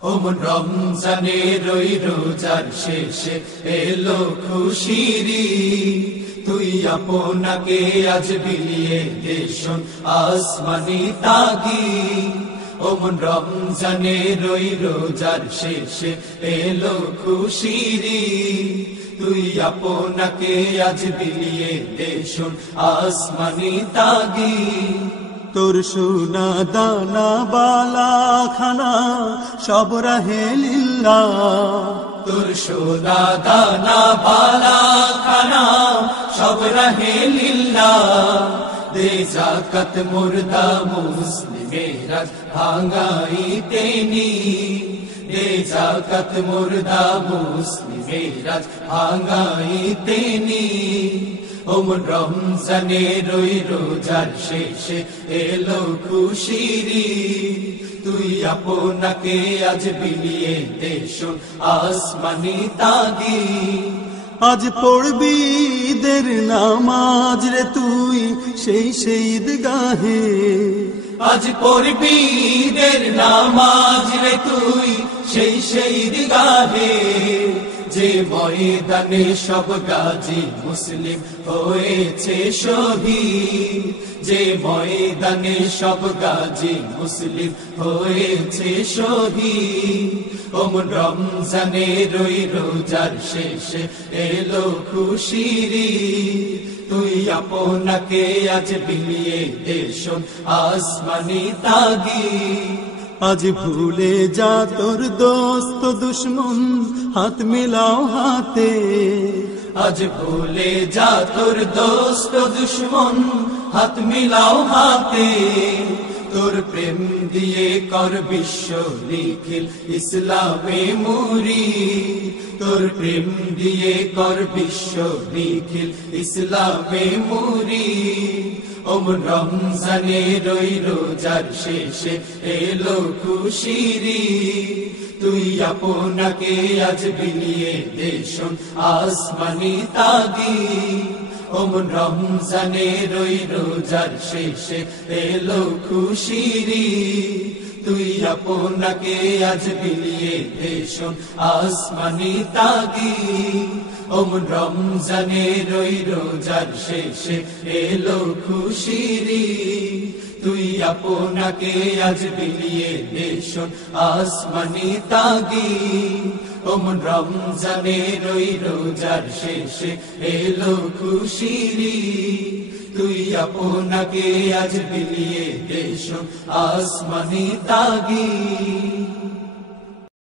ওমন রমজানের ওই রোজার শেষে এলো খুশিরি, তুই আপনাকে আজ বিলিয়ে দেশন আসমানি তাগি। ওমন রমজানের ওই রোজার শেষে এলো খুশিরি, তুই আপনাকে আজ বিলিয়ে দেশন আসমানি তাগি। তোর সোনা দানা বালা খানা সব রাহে লিল্লাহ, তোর সোনা দানা বালা খানা সব রাহে লিল্লাহ। দে যাকাত মুর্দা মুসলিমেরা ভাঙাইতে নি, দে যাকাত মুর্দা মুসলিমেরা ভাঙাইতে নি। ওমন রমজানের ওই রোজার শেষে এলো খুশিরি, তুই আপনাকে আজ বিলিয়ে দেশন আসমানি তাগি। আজ পড়বি ঈদের নামাজ রে তুই সেই ঈদগাহে, আজ পড়বি ঈদের নামাজ রে তুই সেই ঈদগাহে। যে ময়দানে সব গাজী মুসলিম হয়েছে শহীদ, যে ময়দানে সব গাজী মুসলিম হয়েছে শহীদ। ওমন রমজানের ওই রোজার শেষে এলো খুশিরি, তুই আপনাকে আজ বিলিয়ে দেশন আসমানি তাগি। আজ ভুলে যা তোর দোস্ত দুশ্মন হাত মিলাও হাতে, আজ ভুলে যা তোর দোস্ত দুশ্মন হাত মিলাও হাতে। তোর প্রেম দিয়ে কর বিশ্ব নিখিল ইসলামে মুরি, তোর প্রেম দিয়ে কর বিশ্ব নিখিল ইসলামে মুরি। ওমন রমজানের ওই রোজার শেষে এলো খুশিরি, তুই আপনাকে আজ বিলিয়ে দেশন আসমানি তাগি। ওমন রমজানের ওই রোজার শেষে এলো খুশিরি, তুই আপনাকে আজ বিলিয়ে দেশন আসমানি তাগি। ওমন রমজানের ওই রোজার শেষে এলো খুশিরি, তুই আপনাকে আজ বিলিয়ে দেশন আসমানি তাগি। ওমন রমজানের ওই রোজার শেষে এলো খুশিরি, তুই আপনাকে আজ বিলিয়ে দেশন আসমানি তাগি।